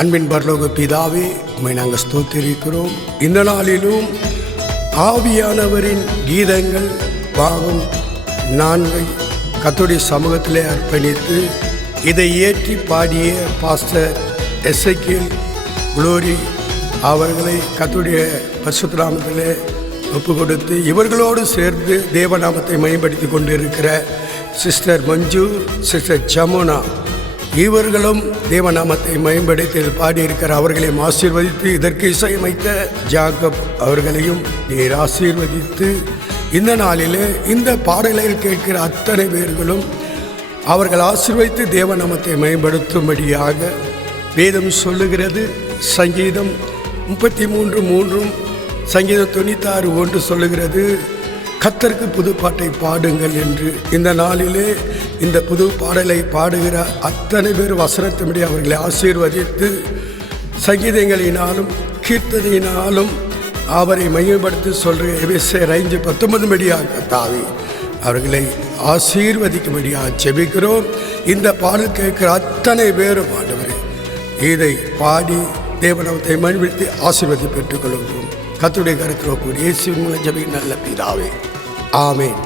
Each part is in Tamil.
அன்பின் பரலோக பிதாவே, உம்மை நாங்கள் ஸ்தோத்திரிக்கிறோம். இந்த நாளிலும் ஆவியானவரின் கீதங்கள் பாகம் 4 கர்த்தருடைய சமூகத்திலே அர்ப்பணித்து இதை ஏற்றி பாடிய பாஸ்டர் எசேக்கியேல் குளோரி அவர்களை கர்த்தருடைய பரிசுத்த நாமத்திலே ஒப்பு கொடுத்து இவர்களோடு சேர்ந்து தேவநாமத்தை மேம்படுத்தி கொண்டிருக்கிற சிஸ்டர் மஞ்சு, சிஸ்டர் ஜமுனா இவர்களும் தேவநாமத்தை மேம்படுத்தி பாடியிருக்கிற அவர்களையும் ஆசீர்வதித்து, இதற்கு இசையமைத்த ஜாக்கப் அவர்களையும் நீர் ஆசீர்வதித்து, இந்த நாளிலே இந்த பாடலில் கேட்கிற அத்தனை பேர்களும் அவர்கள் ஆசீர்வதித்து தேவநாமத்தை மேம்படுத்தும்படியாக வேதம் சொல்லுகிறது. சங்கீதம் 33:3 சங்கீதம் 96:1 சொல்லுகிறது, கர்த்தருக்கு புது பாட்டை பாடுங்கள் என்று. இந்த நாளிலே இந்த புது பாடலை பாடுகிற அத்தனை பேர் வசனத்தின்படி அவர்களை ஆசீர்வதித்து சங்கீதங்களினாலும் கீர்த்தனையினாலும் அவரை மையப்படுத்தி சொல்கிற எபேசியர் 5:19 தாவி அவர்களை ஆசீர்வதிக்கும்படியாக ஜெபிக்கிறோம். இந்த பாடல் கேட்கிற அத்தனை பேரும் ஆண்டவரே இதை பாடி தேவநாமத்தை மேம்படுத்தி ஆசீர்வதி பெற்றுக் கொள்கிறோம். கர்த்தருடைய கரத்தில் கூடிய இயேசுவின் மூலம் ஜெபிக்கிற நல்ல பிதாவே, ஆமென்.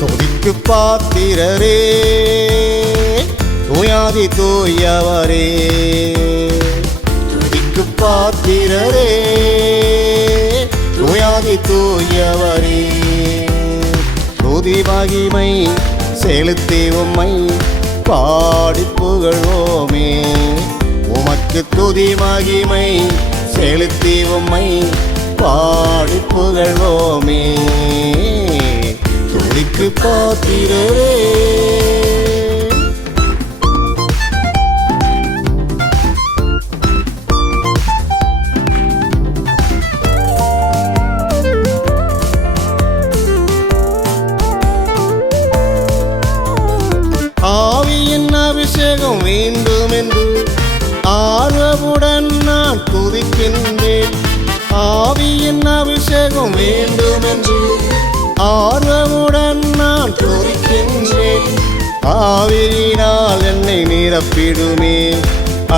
துதிக்கு பாத்திரரே, தூயாதி தூயவரே, துதிக்கு பாத்திரரே, தூயாதி தூயவரே, துதி மகிமை செலுத்தி உம்மை பாடி புகழ்வோமே. உமக்கு துதி மகிமை செலுத்தி உம்மை பாடி புகழ்வோமே. துதிக்கு பாத்திரரே, ஆவியின் அபிஷேகம் வேண்டும் என்று ஆர்வமுடன் நான் துதிக்கின்றேன். ஆவியின் அபிஷேகம் வேண்டும் என்று ஆர்வமுடன் நான் துதிக்கின்றேன். ஆவியினால் என்னை நிரப்பிடுமே,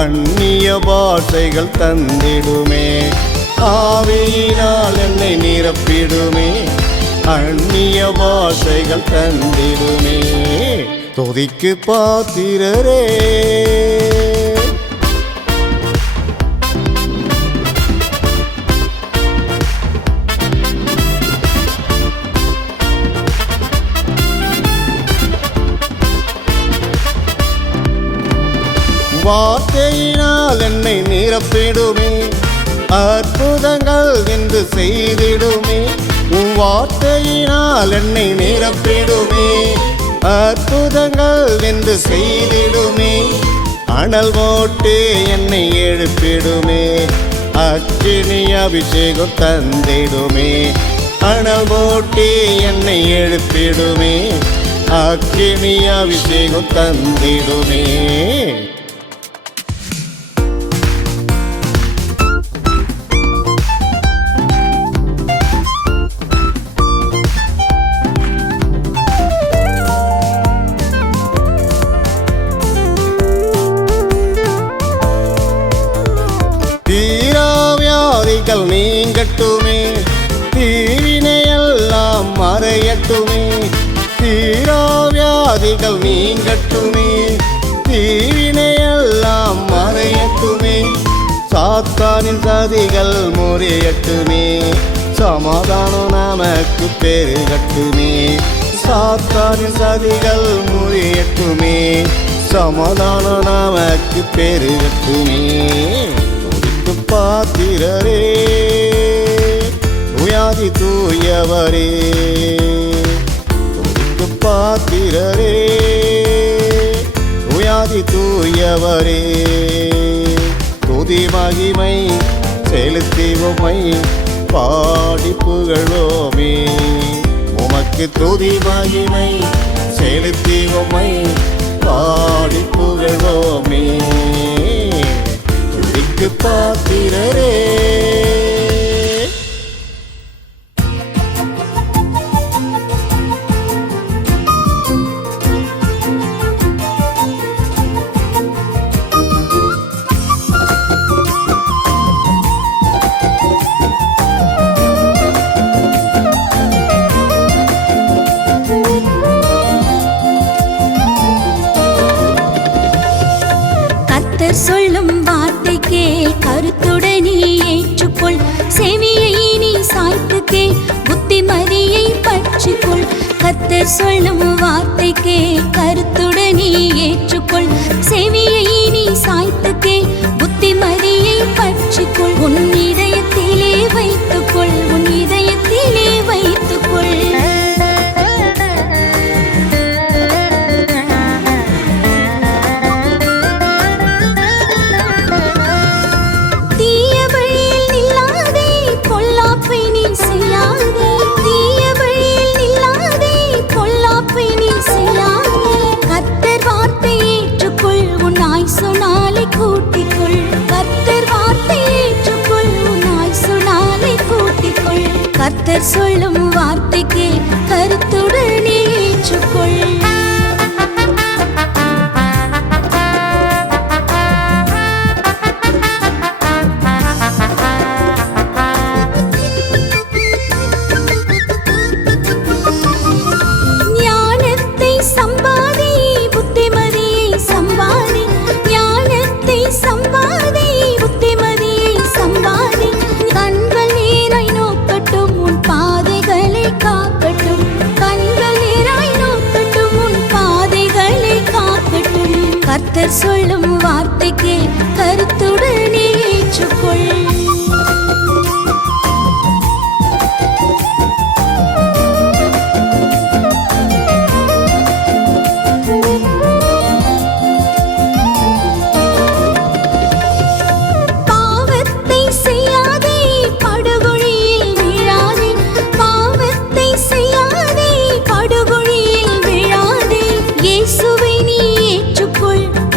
அந்நிய பாஷைகள் தந்திடுமே. ஆவியினால் என்னை நிரப்பிடுமே, அந்நிய பாஷைகள் தந்திடுமே. துதிக்கு பாத்திரரே, வார்த்தையினால் என்னை நிரப்பிடுமே, அற்புதங்கள் என்று செய்திடுமே. உன் வார்த்தையினால் என்னை நிரப்பிடுமே, அற்புதங்கள் என்று செய்திடுமே. அனல் போட்டு என்னை எழுப்பிடுமே, அக்கினி அபிஷேகம் தந்திடுமே. அனல் போட்டு என்னை எழுப்பிடுமே, அக்கினி அபிஷேகம் தந்திடுமே. தீராவியாதிகள் நீங்கட்டுமே, தீவினையெல்லாம் மறையட்டுமே. தீராவியாதிகள் நீங்கட்டுமே, தீவினையெல்லாம் மறையட்டுமே. சாத்தானின் சதிகள் முறியட்டுமே, சமாதானம் நமக்கு பெருகட்டுமே. சாத்தானின் சதிகள் முறியட்டுமே, சமாதானம் நமக்கு பெருகட்டுமே. துதிக்கு பாத்திரரே, தூயாதி தூயவரே, துதிக்கு பாத்திரரே, தூயாதி தூயவரே. துதி மகிமை செலுத்தி உம்மை பாடி புகழ்வோமே. உமக்கு துதி மகிமை செலுத்தி உம்மை பாடி புகழ்வோமே. துதிக்கு பாத்திரரே. கர்த்தர் சொல்லும் வார்த்தைக்கே கருத்துடனே ஏற்றுக்கொள். செவியை நீ சாய்த்து கேள், புத்திமதியை பற்றிக்கொள். கர்த்தர் சொல்லும் வார்த்தைக்கே கருத்துடனே ஏற்றுக்கொள். செவியை நீ சாய்த்து கேள், புத்திமதியை பற்றிக்கொள். உன் இதயத்திலே வைத்துக்கொள், உன் இதயத்திலே வைத்துக்கொள். கர்த்தர் சொல்லும் வார்த்தைக்கு கருத்துடனே ஏற்றுக்கொள். ஞானத்தை சம்பாதி, புத்திமதியை சம்பாதி. ஞானத்தை சம்பாதி, புத்திமதியை சம்பாதி. கண்கள் நேராய் நோக்கட்டும், உன் பாதைகளை காக்கட்டும். கண்கள் நேராய் நோக்கட்டும், உன் பாதைகளை காக்கட்டும். கர்த்தர் சொல்லும் வார்த்தைக்கு கருத்துடனே ஏற்றுக்கொள்.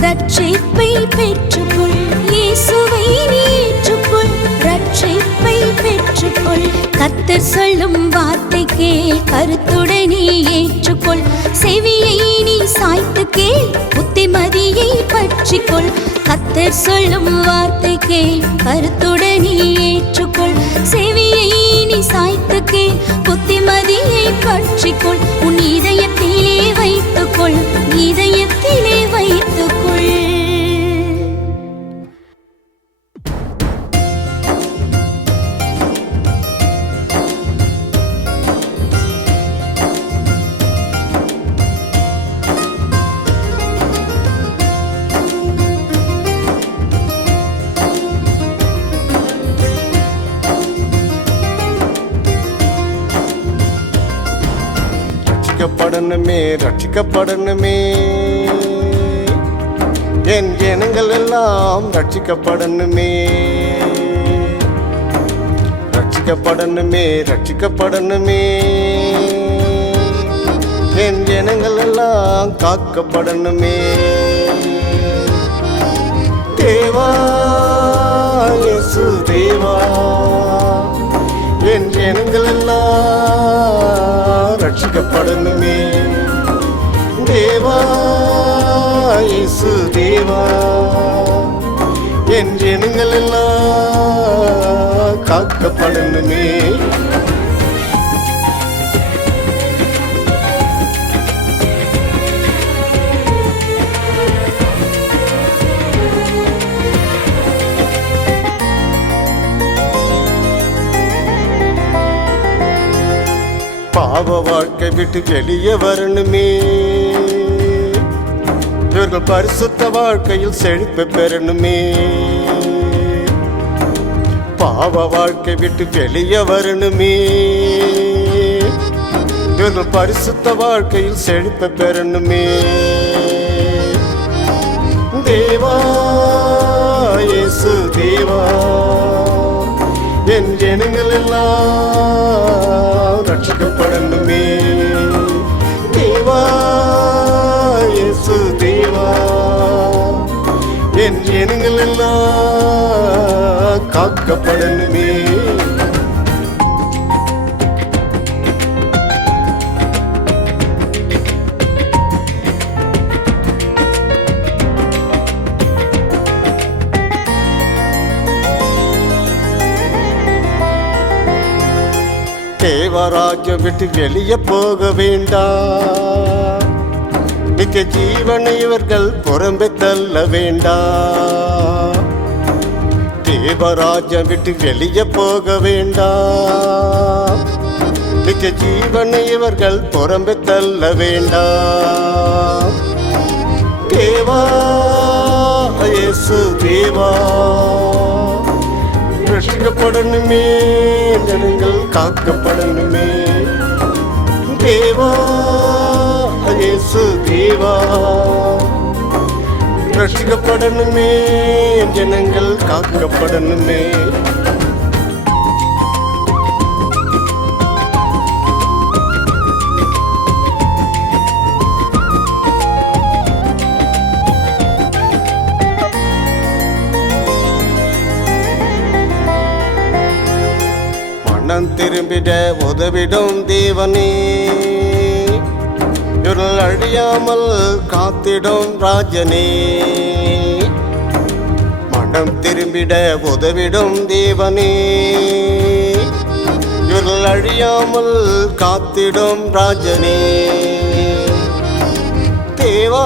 ரட்சிப்பை பெற்றுக்கொள், இயேசுவை நீ ஏற்றுக்கொள். ரட்சிப்பை பெற்றுக்கொள். கர்த்தர் சொல்லும் வார்த்தைக்கே கருத்துடனே ஏற்றுக்கொள். செவியை நீ சாய்த்து கேள், புத்திமதியை பற்றிக்கொள். கர்த்தர் சொல்லும் வார்த்தைக்கே கருத்துடனே ஏற்றுக்கொள். செவியை நீ சாய்த்து கேள், புத்திமதியை பற்றிக்கொள். உன் இதயத்திலே வைத்துக்கொள், இதயத்திலே வைத்துக்கொள். ரட்சிக்கப்படணுமே, ரட்சிக்கப்படணுமே. என் ஜனங்கள் எல்லாம் ரட்சிக்கப்படணுமே. ரட்சிக்கப்படணுமே, ரட்சிக்கப்படணுமே. என் ஜனங்கள் எல்லாம் காக்கப்படணுமே. தேவா, இயேசு தேவா, என் ஜனங்கள் எல்லாம் ரட்சிக்கப்படணுமே. தேவா, இயேசு தேவா, என் ஜனங்கள் எல்லாம் காக்கப்படணுமே. பாவ வாழ்க்கை விட்டு வெளியே வரணுமே. இவர்கள் பரிசுத்த வாழ்க்கையில் செழிப்பு பெறணுமே. பாவ வாழ்க்கை விட்டு வெளியே வரணுமே. இவர்கள் பரிசுத்த வாழ்க்கையில் செழிப்பு பெறணுமே. தேவா, இயேசு தேவா, என் ஜனங்கள் எல்லாம் ரட்சிக்கப்படணுமே. தேவா இயேசு தேவா, என் ஜனங்கள் எல்லாம் காக்கப்படணுமே. தேவராஜ்யம் விட்டு வெளியே போக வேண்டாம். நித்திய ஜீவனை இவர்கள் புறம்பே தள்ள வேண்டாம். தேவராஜ்யம் விட்டு வெளியே போக வேண்டாம். நித்திய ஜீவனை இவர்கள் புறம்பே தள்ள வேண்டாம். தேவா இயேசு தேவா, ரட்சிக்கப்படணுமே, ஜனங்கள் காக்கப்படணுமே. தேவா இயேசு தேவா, ரட்சிக்கப்படணுமே, ஜனங்கள் காக்கப்படணுமே. மனம் திரும்பிட உதவிடும் தேவனே, இவர்கள் அழியாமல் காத்திடும் ராஜனே. மனம் திரும்பிட உதவிடும் தேவனே, இவர்கள் அழியாமல் காத்திடும் ராஜனே. தேவா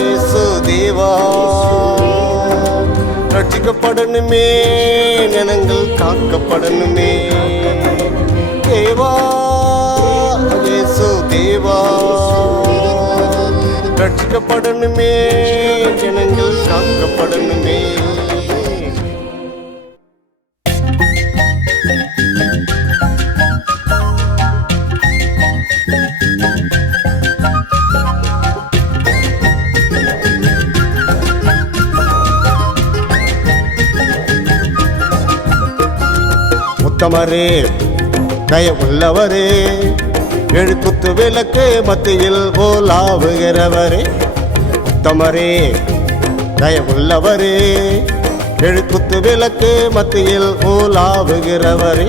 இயேசு தேவா, ரட்சிக்கப்படணுமே, ஜனங்கள் காக்கப்படணுமே. தேவா இயேசு தேவா, ரட்சிக்கப்படணுமே, ஜனங்கள் காக்கப்படணுமே. உத்தமரே தயவுள்ளவரே, எழுக்குத்து விளக்கு மத்தியில் போலாவுகிறவரே. உத்தமரே தயவுள்ளவரே, எழுக்குத்து விளக்கு மத்தியில் போலாவுகிறவரே.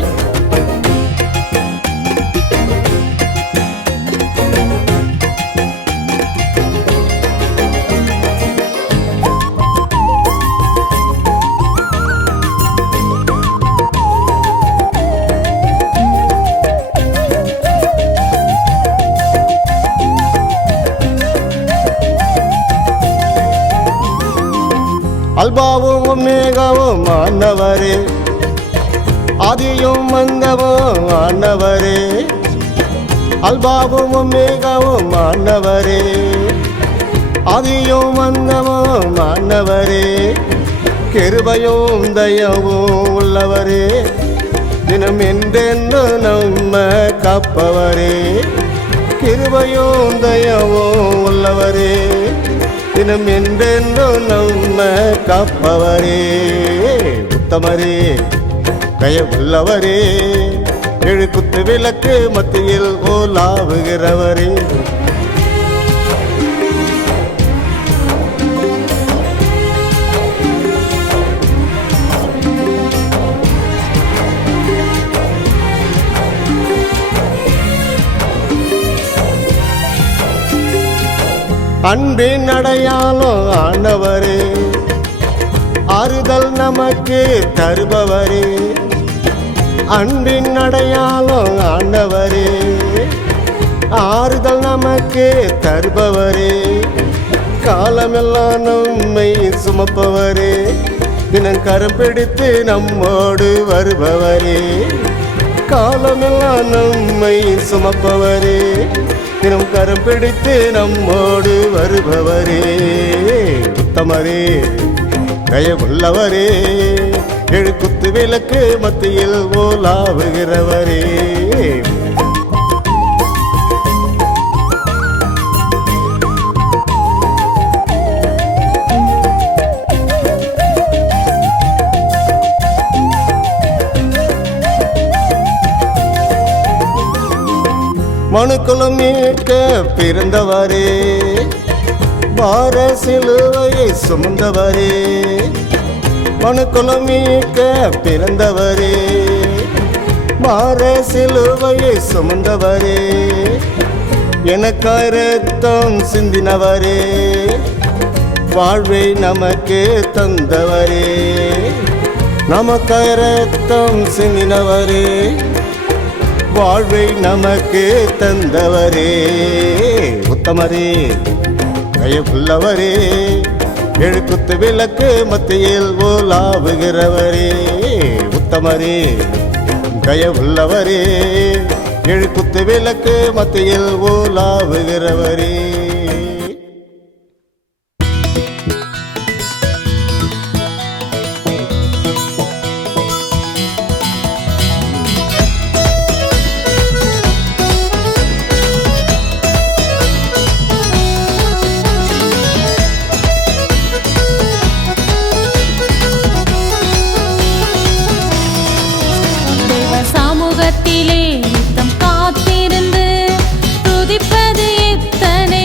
அல்பாவும் ஒமேகாவும் ஆண்டவரே, ஆதியும் அந்தமும் ஆண்டவரே. அல்பாவும் ஒமேகாவும் ஆண்டவரே, ஆதியும் அந்தமும் ஆண்டவரே. கிருபையும் தயவும் உள்ளவரே, தினம் என்றென்று நம்ம காப்பவரே. கிருபையும் தயவும் உள்ளவரே, தினம் என்றென்று நம்ம காப்பவரே. உத்தமரே தயவுள்ளவரே, எழுக்குத்து விளக்கு மத்தியில் ஓலாவுகிறவரே. அன்பின் அடையாளம் ஆண்டவரே, ஆறுதல் நமக்கு தருபவரே. அன்பின் அடையாளம் ஆண்டவரே, ஆறுதல் நமக்கு தருபவரே. காலமெல்லாம் நம்மை சுமப்பவரே, தினங்கரம் பிடித்து நம்மோடு வருபவரே. காலமெல்லாம் நம்மை சுமப்பவரே, தினம் கரம் பிடித்து நம்மோடு வருபவரே. உத்தமரே தயவுள்ளவரே, எழுக்குத்து விளக்கு மத்தியில் ஓலாவுகிறவரே. மனுக்குலம் மீட்க பிறந்தவரே, பார சிலுவையை சுமந்தவரே, மனுக்குலம் மீட்க பிறந்தவரே, பார சிலுவையை சுமந்தவரே, எனக்காய் இரத்தம் சிந்தினவரே, வாழ்வை நமக்கு தந்தவரே, நமக்காய் இரத்தம் சிந்தினவரே, வாழ்வை நமக்கு தந்தவரே, உத்தமரே தயவுள்ளவரே, எழுக்குத்து விளக்கு மத்தியில் ஓலாவுகிறவரே, உத்தமரே தயவுள்ளவரே, எழுக்குத்து விளக்கு மத்தியில் ஓலாவுகிறவரே. சமூகத்திலே நித்தம் காத்திருந்து துதிப்பது எத்தனை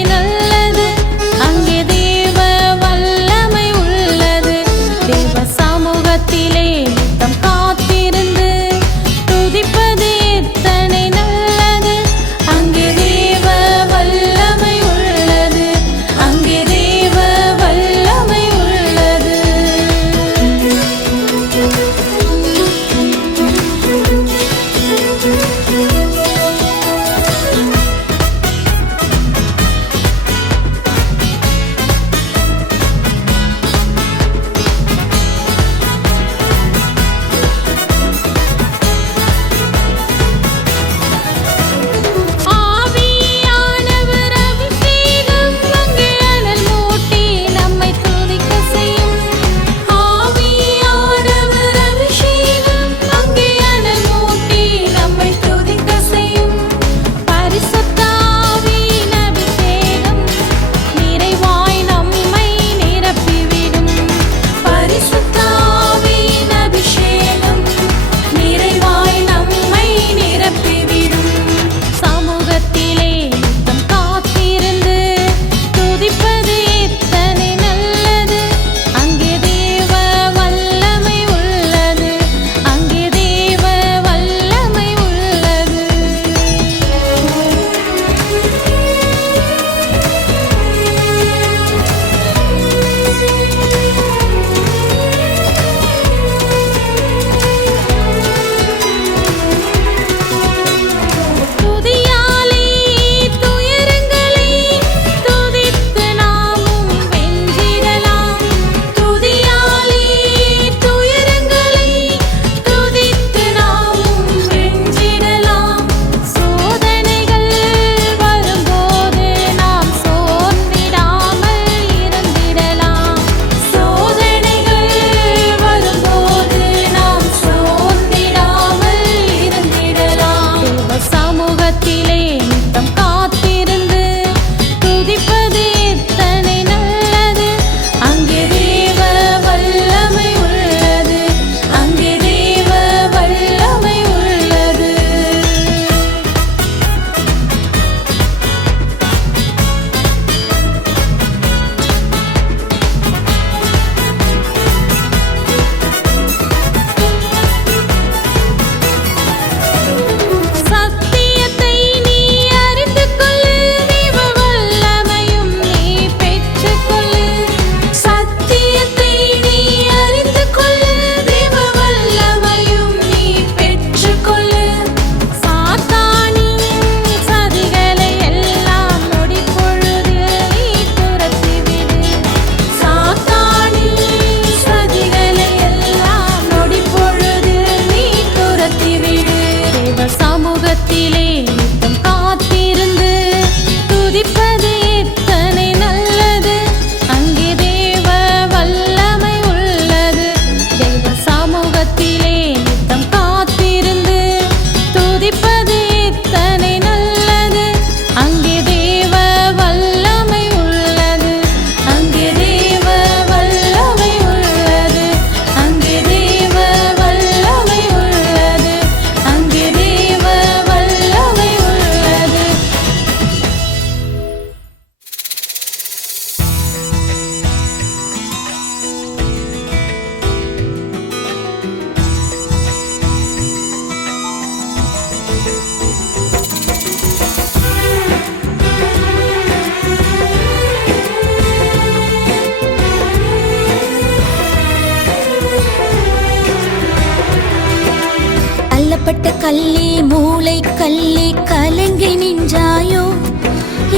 கல்லே மூளை கல்லே கலங்கி நின்றாயோ,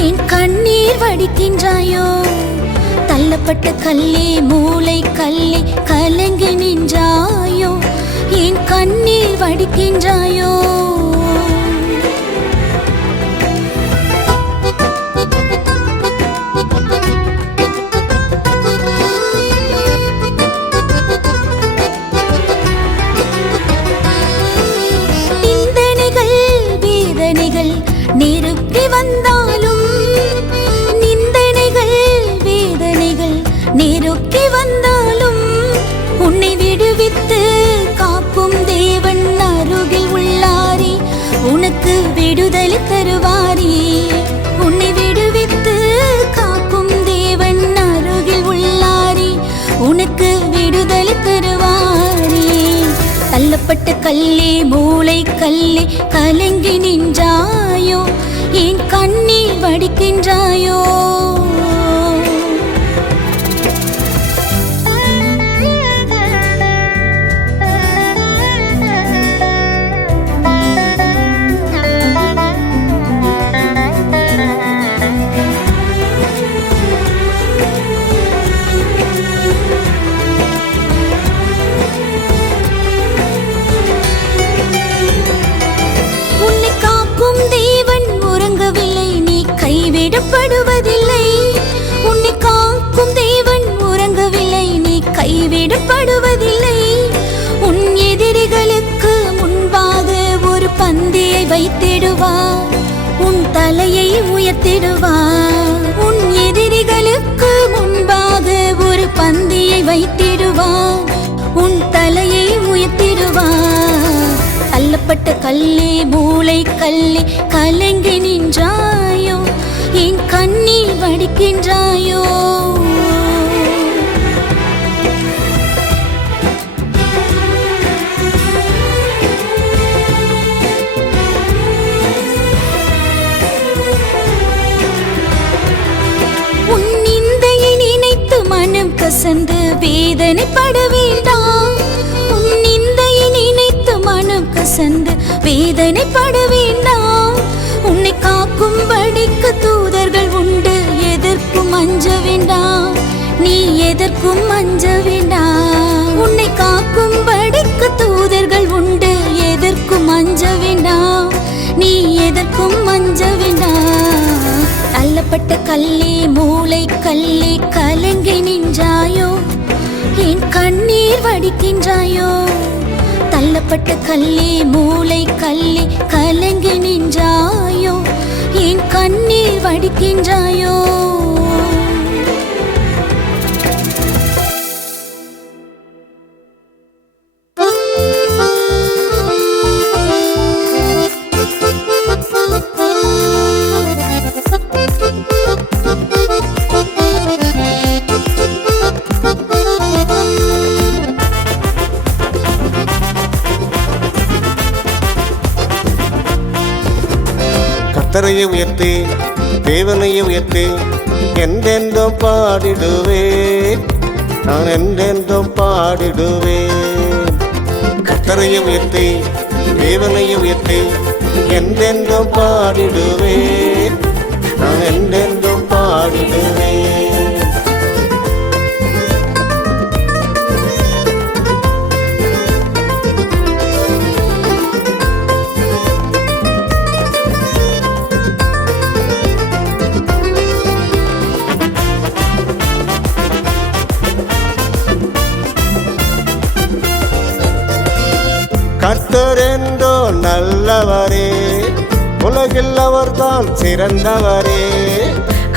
என் கண்ணீர் வடிக்கின்றாயோ. தள்ளப்பட்ட கல்லே மூளை கல்லே கலங்கி நின்றாயோ, என் கண்ணீர் வடிக்கின்றாயோ. நெருக்கி வந்தாலும் நிந்தனைகள் வேதனைகள் நெருக்கி வந்தாலும் உன்னை விடுவித்து காக்கும் தேவன் அருகில் உள்ளாரே, உனக்கு விடுதலை தருவாரே. உன்னை விடுவித்து காக்கும் தேவன் அருகில் உள்ளாரே, உனக்கு விடுதலை தருவாரே. தள்ளப்பட்ட கல்லே மூளை கல்லே கலங்கி நின்றாயோ, என் கண்ணீர் வடிக்கின்றாயோ. கைவிடப்படுவதில்லை, உன்னை காக்கும் தேவன் உறங்கவில்லை, நீ கைவிடப்படுவதில்லை. உன் எதிரிகளுக்கு முன்பாக ஒரு பந்தியை வைத்திடுவார், உன் தலையை உயர்த்திடுவார். உன் எதிரிகளுக்கு முன்பாக ஒரு பந்தியை வைத்திடுவார், உன் தலையை உயர்த்திடுவார். தள்ளப்பட்ட கல்லே மூளை கல்லே கலங்கி நின்றாயோ, என் கண்ணீர் வடிக்கின்றாயோ. உன் நிந்தையை நினைத்து மனம் கசந்து வேதனைப்பட வேண்டாம். உன் நிந்தையை நினைத்து மனம் கசந்து வேதனைப்பட வேண்டாம். உன்னை காக்கும்படிக்கு தூதர்கள் உண்டு, எதற்கும் அஞ்ச வேண்டாம், நீ எதற்கும் அஞ்ச வேண்டாம். உன்னை காக்கும்படிக்கு தூதர்கள் உண்டு, எதற்கும் அஞ்ச வேண்டாம், நீ எதற்கும் அஞ்ச வேண்டாம். தள்ளப்பட்ட கல்லே மூளை கல்லே கலங்கி நின்றாயோ, என் கண்ணீர் வடிக்கின்றாயோ. தள்ளப்பட்ட கல்லே மூளை கல்லே கலங்கி நின்றாயோ, என் கண்ணீர் வடிக்கின்றாயோ. கர்த்தரையை உயர்த்தி தேவனையை உயர்த்தி என்றென்றும் பாடிடுவேன், நான் என்றென்றும் பாடிடுவேன். கர்த்தரையை உயர்த்தி தேவனையை உயர்த்தி என்றென்றும் பாடிடுவேன், நான் என்றென்றும் பாடிடுவேன். கர்த்தர் என்றோ நல்லவரே, உலகில் அவர்தான் சிறந்தவரே.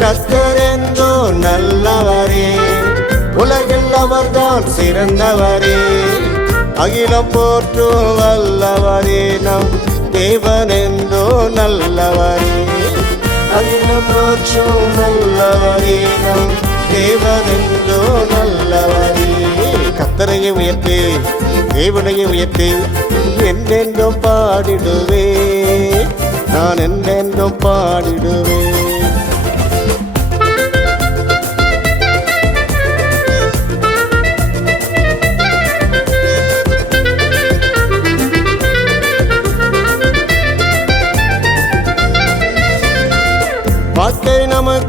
கர்த்தர் என்றோ நல்லவரே, உலகில் அவர்தான் சிறந்தவரே. அகிலம் போற்றும் வல்லவரே, நம் தேவன் என்றோ நல்லவரே. அகிலம் போற்றும் நல்லவரே, நம் தேவன் என்றோ நல்லவரே. கர்த்தரையை உயர்த்தி தேவனையை உயர்த்தி என்றென்றும் பாடிடுவேன், நான் என்றென்றும் பாடிடுவேன்.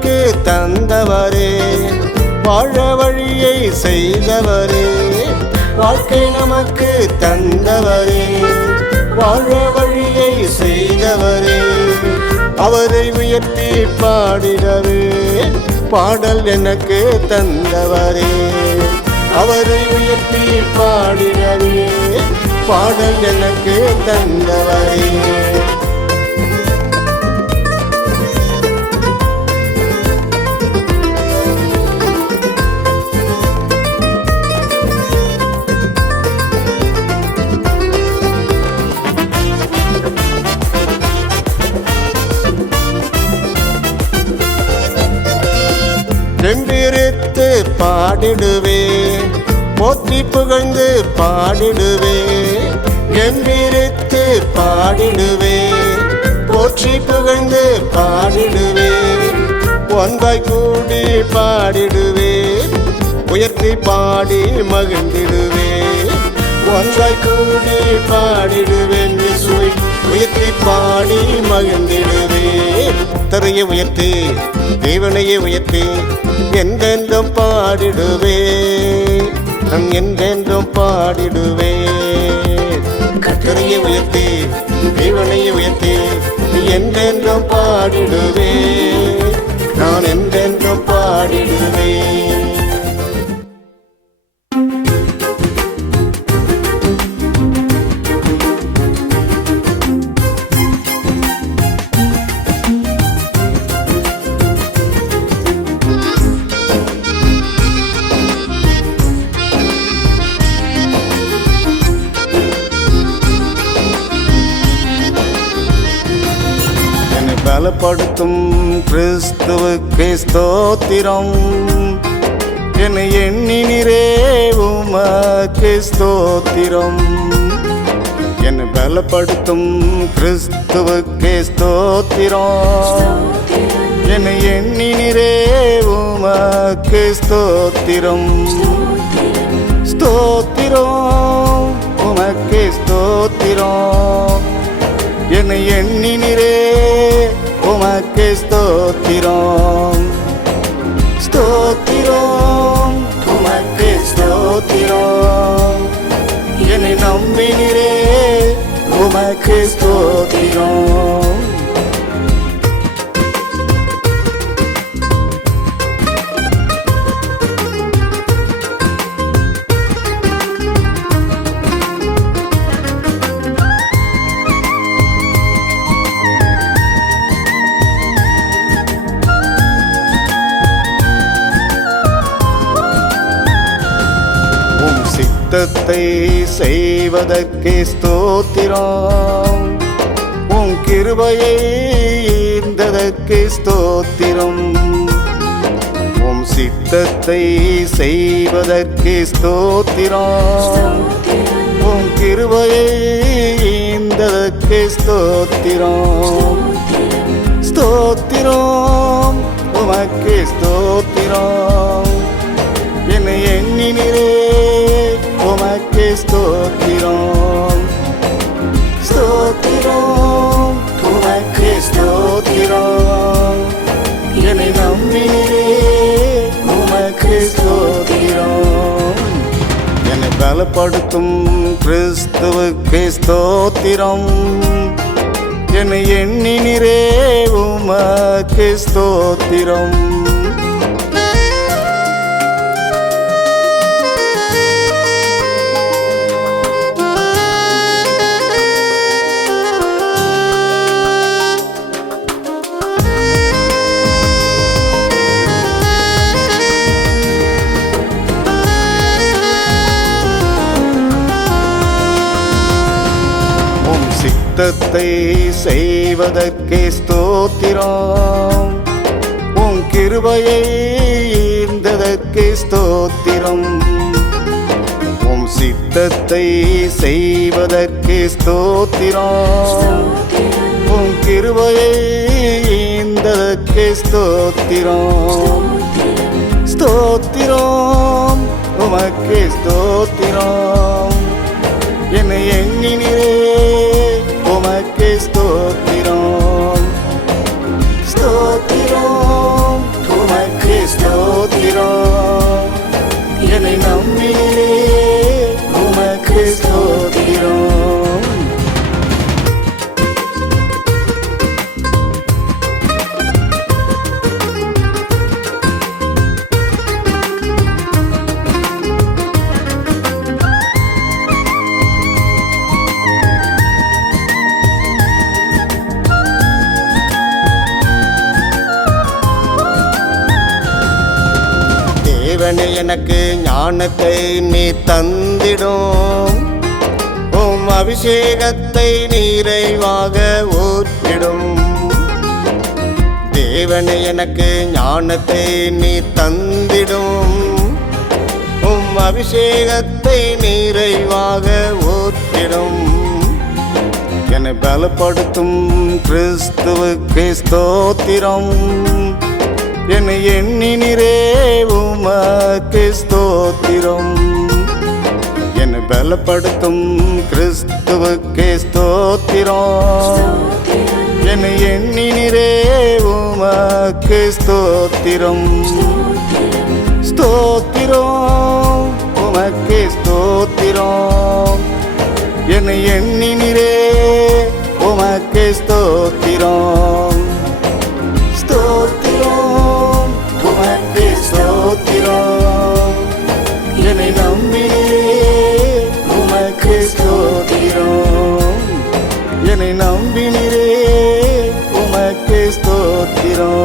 நமக்கு தந்தவரே, வாழ வழியை செய்தவரே. வாழ்க்கை நமக்கு தந்தவரே, வாழ வழியை செய்தவரே. அவரை உயர்த்தி பாடிடவே பாடல் எனக்கு தந்தவரே. அவரை உயர்த்தி பாடிடவே பாடல் எனக்கு தந்தவரே. கெம்பீரித்து பாடிடுவே, போற்றி புகழ்ந்து பாடிடுவே. கெம்பீரித்து பாடிடுவே, போற்றி புகழ்ந்து பாடிடுவே. ஒன்றாய் கூடி பாடிடுவே, உயர்த்தி பாடி மகிழ்ந்திடுவே. ஒன்றாய் கூடி பாடிடுவேன், இயேசுவை உயர்த்தி பாடி மகிழ்ந்திடுவே. தரையை உயர்த்தி தேவனையே உயர்த்தி என்றென்றும் பாடிடுவே, நம் என்றென்றும் பாடிடுவே. கர்த்தரையே உயர்த்தி தேவனையே உயர்த்தி என்றென்றும் பாடிடுவே, நான் என்றென்றும் பாடிடுவே. பலப்படுத்தும் கிறிஸ்துவுக்கே ஸ்தோத்திரம், என்னை எண்ணினிரே உமக்கு ஸ்தோத்திரம். என்னை பலப்படுத்தும் கிறிஸ்துவுக்கே ஸ்தோத்திரம், என்னை எண்ணினிரே உமக்கு ஸ்தோத்திரம். ஸ்தோத்திரம் உமக்கு ஸ்தோத்திரம், என்னை எண்ணினிரே உமக்கு ஸ்தோத்திரம். ஸ்தோத்திரம் உமக்கு ஸ்தோத்திரம், என்னை நம்பினிரே உமக்கு ஸ்தோத்திரம். சித்தத்தை செய்வதற்கே ஸ்தோத்திரம், உன் கிருபையை ஈந்ததற்கே ஸ்தோத்திரம். உன் சித்தத்தை செய்வதற்கே ஸ்தோத்திரம், உன் கிருபையை ஈந்ததற்கே ஸ்தோத்திரம். ஸ்தோத்திரம் உமக்கு ஸ்தோத்திரம், என்னை எண்ணினிரே உமக்கு ஸ்தோத்திரம். ஸ்தோத்திரம் உமக்கு ஸ்தோத்திரம், என்னை நம்பினிரே உமக்கு ஸ்தோத்திரம். என்னை பலப்படுத்தும் கிறிஸ்துவுக்கே ஸ்தோத்திரம், என்னை எண்ணினிரே உமக்கு ஸ்தோத்திரம். சித்தத்தை செய்வதற்கே ஸ்தோத்திரம், உன் கிருபையை ஈந்ததற்கே ஸ்தோத்திரம். உன் சித்தத்தை செய்வதற்கே ஸ்தோத்திரம், உன் கிருபையை ஈந்ததற்கே ஸ்தோத்திரம். ஸ்தோத்திரம் உமக்கு ஸ்தோத்திரம், என்னை எண்ணினிரே உமக்கு ஸ்தோத்திரம். ஸ்தோத்திரம் எனக்கு ஞானத்தை நீ தந்திடும், உம் அபிஷேகத்தை நிறைவாக ஊற்றிடும். தேவனே எனக்கு ஞானத்தை நீ தந்திடும், உம் அபிஷேகத்தை நிறைவாக ஊற்றிடும். என்னை பலப்படுத்தும் கிறிஸ்துவுக்கு ஸ்தோத்திரம், என்னை எண்ணினிரே உமக்கு ஸ்தோத்திரம். என்னை பலப்படுத்தும் கிறிஸ்துவுக்கு ஸ்தோத்திரம், என்னை எண்ணினிரே உமக்கு ஸ்தோத்திரம். ஸ்தோத்திரம் உமக்கு ஸ்தோத்திரம், என்னை எண்ணினிரே உமக்கு ஸ்தோத்திரம். ஸ்தோத்திரம் உமக்கு ஸ்தோத்திரம், என்னை நம்பினே உமக்கு ஸ்தோத்திரம். என்னை நம்பினரே உமக்கு ஸ்தோத்திரம்.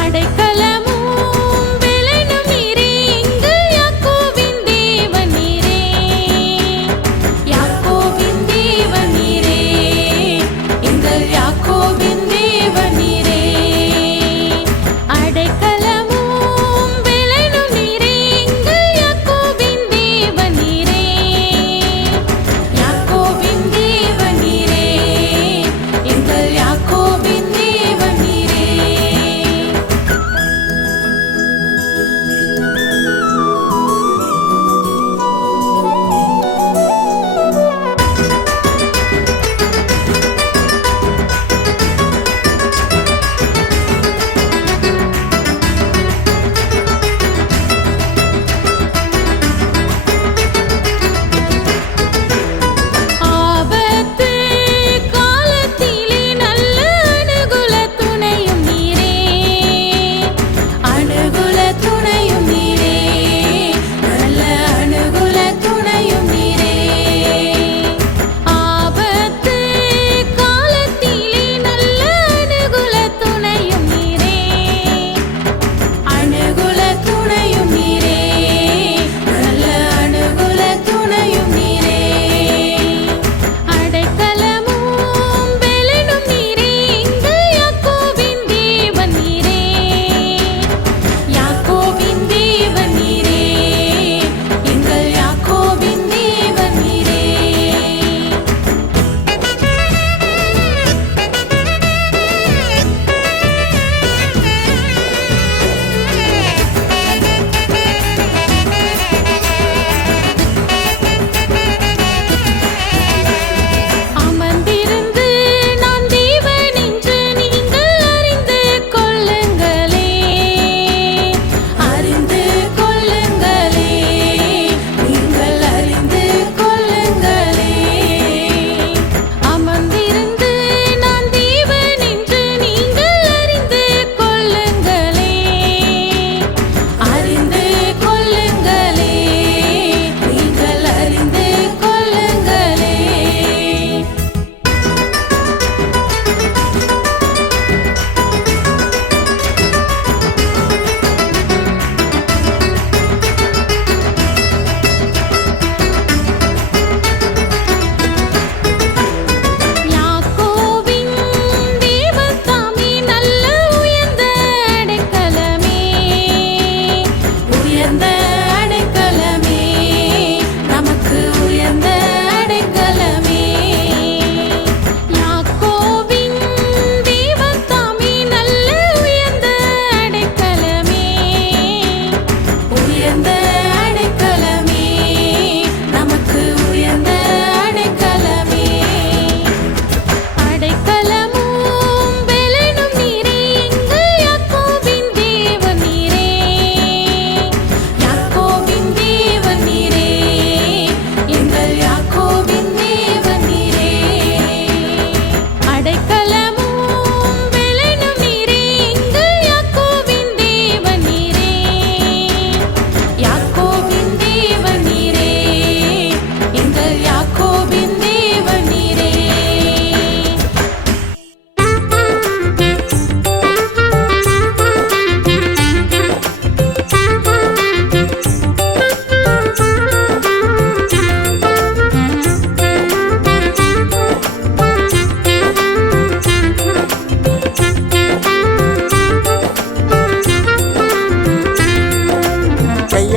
அடைக்கலமும் விளைனும் நீரே, எங்கள் யாக்கோபின் தேவன் நீரே.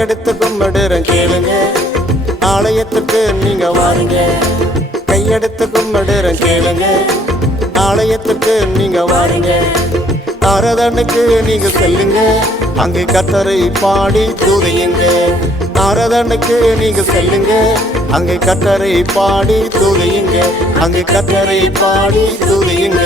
கையெடுத்து கும்பிடுறேன் கேளுங்க, ஆலயத்துக்கு நீங்க வாருங்க. கையெடுத்து கும்பிடுறேன் கேளுங்க, ஆலயத்துக்கு நீங்க வாருங்க. ஆராதனைக்கு நீங்க செல்லுங்க, அங்கே கர்த்தரை பாடி துதியுங்க. ஆராதனைக்கு நீங்க செல்லுங்க, அங்கே கர்த்தரை பாடி துதியுங்க. அங்கே கர்த்தரை பாடி துதியுங்க.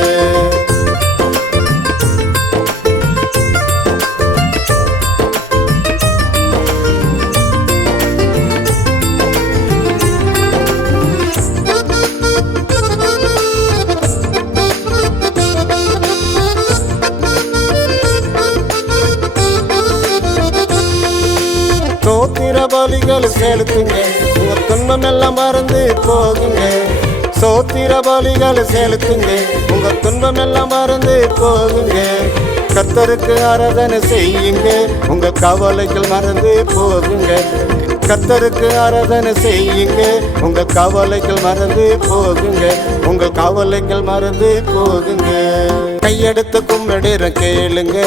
சோத்திர பலிகள் செலுத்துங்க, உங்க துன்பம் எல்லாம் மறந்து போகுங்க. சோத்திர பலிகள் செலுத்துங்க, உங்க துன்பம் எல்லாம் மறந்து போகுங்க. கர்த்தருக்கு ஆராதனை செய்யுங்க, உங்க கவலைகள் மறந்து போகுங்க. கர்த்தருக்கு ஆராதனை செய்யுங்க, உங்க கவலைகள் மறந்து போகுங்க. உங்கள் கவலைகள் மறந்து போகுங்க. கையெடுத்து கும்பிடுற கேளுங்க,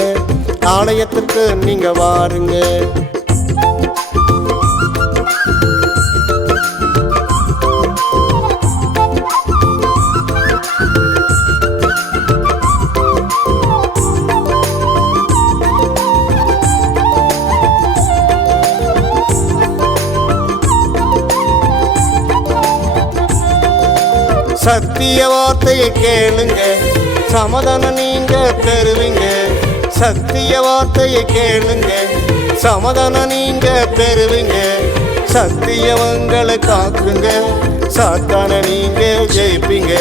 ஆலயத்துக்கு நீங்க வாருங்க. சத்திய வார்த்தையை கேளுங்க, சமாதானம் நீங்க பெறுவீங்க. சத்திய வார்த்தையை கேளுங்க, சமாதானம் நீங்க பெறுவீங்க. சத்தியவங்களை காக்குங்க, சாத்தான நீங்க ஜெயிப்பீங்க.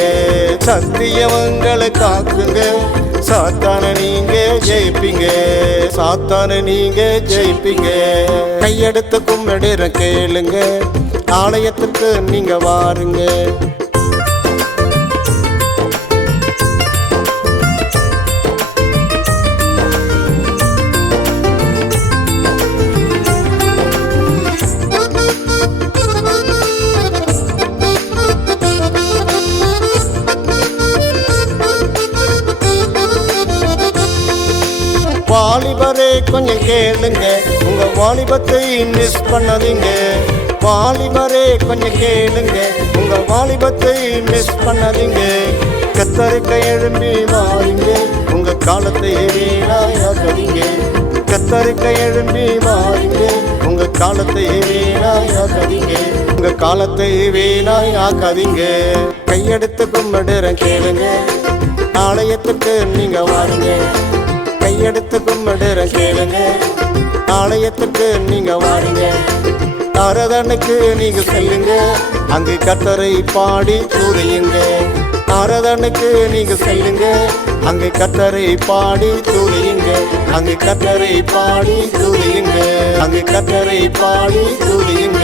சத்தியவங்களை காக்குங்க, சாத்தான நீங்க ஜெயிப்பீங்க. சாத்தான நீங்க ஜெயிப்பீங்க. கையெடுத்து கும்பிடுற கேளுங்க, ஆலயத்துக்கு நீங்க வாருங்க. வாலிபரே கொஞ்சம் கேளுங்க, உங்க வாலிபத்தை மிஸ் பண்ணாதீங்க. வாலிபரே கொஞ்சம் கேளுங்க, உங்க வாலிபத்தை மிஸ் பண்ணாதீங்க. கர்த்தருக்கு எழும்பி வாருங்க, உங்க காலத்தை வீணாயாக்காதீங்க. கர்த்தருக்கு எழும்பி வாருங்க, உங்க காலத்தை வீணாயாக்காதீங்க. உங்க காலத்தை வீணாயாக்காதீங்க. கையெடுத்து கும்பிடுறேன் கேளுங்க, ஆலயத்துக்கு நீங்க வாருங்க. கையெடுத்து கும்பிடுற கேளுங்க, ஆலயத்துக்கு நீங்க வாருங்க. ஆராதனைக்கு நீங்க செல்லுங்க, அங்கே கர்த்தரை பாடி துதியுங்க. ஆராதனைக்கு நீங்க செல்லுங்க, அங்கே கர்த்தரை பாடி துதியுங்க. அங்கே கர்த்தரை பாடி துதியுங்க. அங்கே கர்த்தரை பாடி துதியுங்க.